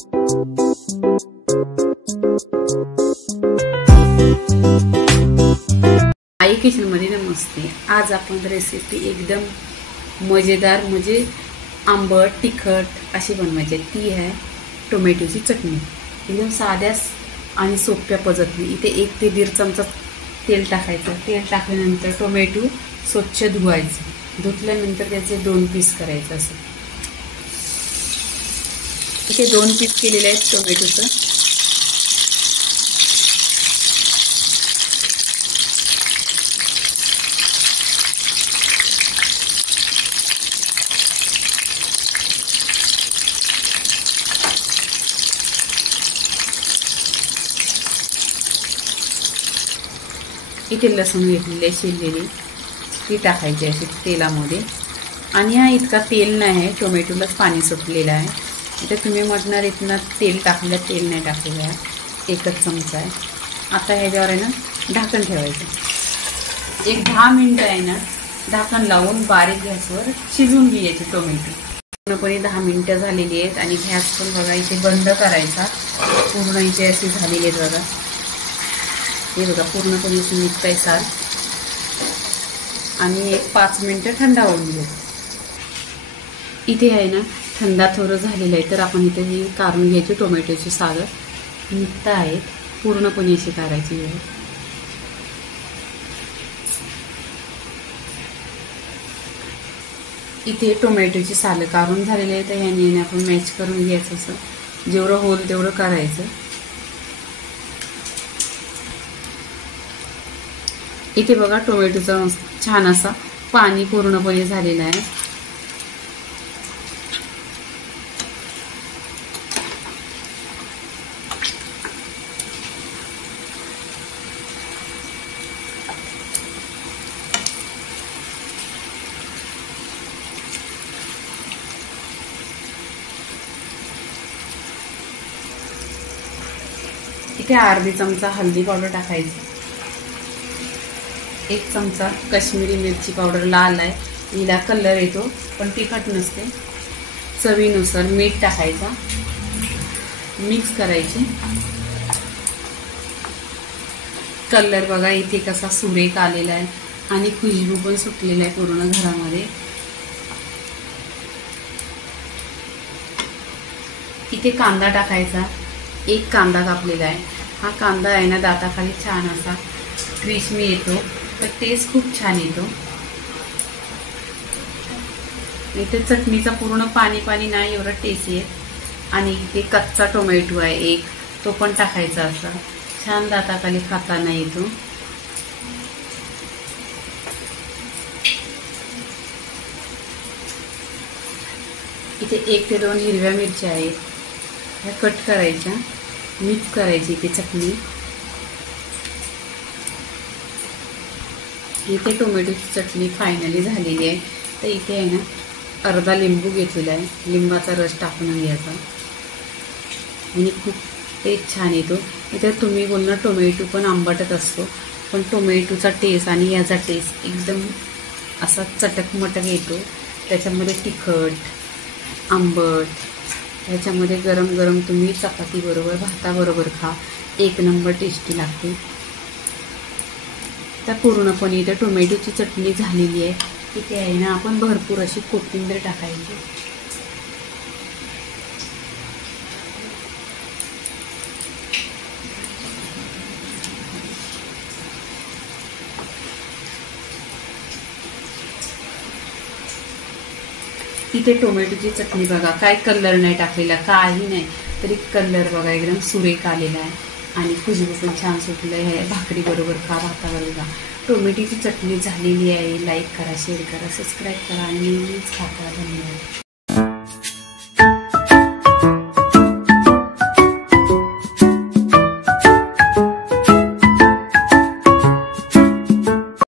आई kitchen मध्ये नमस्ते। आज आपण रेसिपी एकदम मजेदार म्हणजे आंबट तिखट अशी बनवायची आहे। ती आहे टोमॅटोची चटणी। एकदम साध्या आणि सोप्या पद्धतीने इथे 1 ते 1.5 चमचा तेल टाकायचं। तेल टाकल्यानंतर टोमॅटो स्वच्छ धुवायचे। धुतल्यानंतर त्याचे 2 पीस करायचे। असं इथे 2 पीस केलेले आहेत टोमॅटोचं। इथे लसूण घेतलेले शिरलेले ती टाकायची अशी तेलामध्ये। आणि हा इतका तेल नाही आहे, टोमॅटोलाच पाणी सुटलेलं आहे। इथे तुम्ही म्हणणार इतना तेल टाकलं, तेल नाही टाकलेलं आहे, 1च चमचा आहे। आता ह्याच्यावर आहे ना ढाकण ठेवायचं। एक 10 मिनिटं आहे ना ढाकण लावून बारीक गॅसवर शिजवून घ्यायचे टोमॅटो। पूर्णपणे 10 मिनिटं झालेली आहेत आणि गॅस पण बघा इथे बंद करायचा। पूर्ण इथे असे झालेले आहेत बघा, हे बघा पूर्णपणे निघतंय साल। आणि एक 5 मिनिटं थंड होऊन घ्या। इथे आहे ना थंडा थोडं झालेलं आहे, तर आपण इथे हे काढून घ्यायचे। टोमॅटोची सालं निघत आहेत, पूर्णपणे अशी काढायची आहे। इथे टोमॅटोची सालं काढून झालेली आहे, तर ह्याने आपण मॅच करून घ्यायचं। असं जेवढं होईल तेवढं करायचं। इथे बघा टोमॅटोचा छान असा पाणी पूर्णपणे झालेला आहे। इथे अर्धी चमचा हळदी पावडर टाकायची। 1 चमचा काश्मीरी मिरची पावडर लाल आहे, हिला कलर येतो पण तिखट नसते। चवीनुसार मीठ टाकायचा, मिक्स करायची। कलर बघा इथे कसा सुरेख आलेला आहे आणि खुशबू पण सुटलेला आहे पूर्ण घरामध्ये। इथे कांदा टाकायचा, 1 कांदा कापलेला आहे। हा कांदा आहे ना दाताखाली छान असा क्रिस्पी येतो, तर टेस्ट खूप छान येतो। इथे चटणीचा पूर्ण पाणी पाणी नाही, एवढा टेस्ट येत। आणि इथे कच्चा टोमॅटो आहे 1, तो पण टाकायचा। असा छान दाताखाली खाताना येतो। इथे 1 ते 2 हिरव्या मिरच्या आहेत, ह्या कट करायच्या, मिक्स करायची इथे चटणी। इथे टोमॅटोची चटणी फायनली झालेली आहे, तर इथे आहे ना अर्धा लिंबू घेतलेला आहे, लिंबाचा रस टाकून घ्यायचा आणि खूप टेस्ट छान येतो। इथे तुम्ही बोलणार टोमॅटो पण आंबटच असतो, पण टोमॅटोचा टेस्ट आणि याचा टेस्ट एकदम असा चटकमटक येतो। त्याच्यामध्ये तिखट आंबट, ह्याच्यामध्ये गरम गरम तुम्ही चपाती बरोबर भाताबरोबर खा, 1 नंबर टेस्टी लागते। तर पूर्णपणे इथे टोमॅटोची चटणी झालेली आहे। इथे आहे ना आपण भरपूर अशी कोथिंबीर टाकायची। इथे टोमॅटोची चटणी बघा, काय कलर नाही टाकलेला, काही नाही, तरी कलर बघा एकदम सुरेख आलेला आहे आणि खुशबू पण छान सुटलं आहे। भाकरी बरोबर खा, भाताबरोबर खा। टोमॅटोची चटणी झालेली आहे। लाईक करा, शेअर करा, सबस्क्राईब करा आणि नेहमीच खाता। धन्यवाद।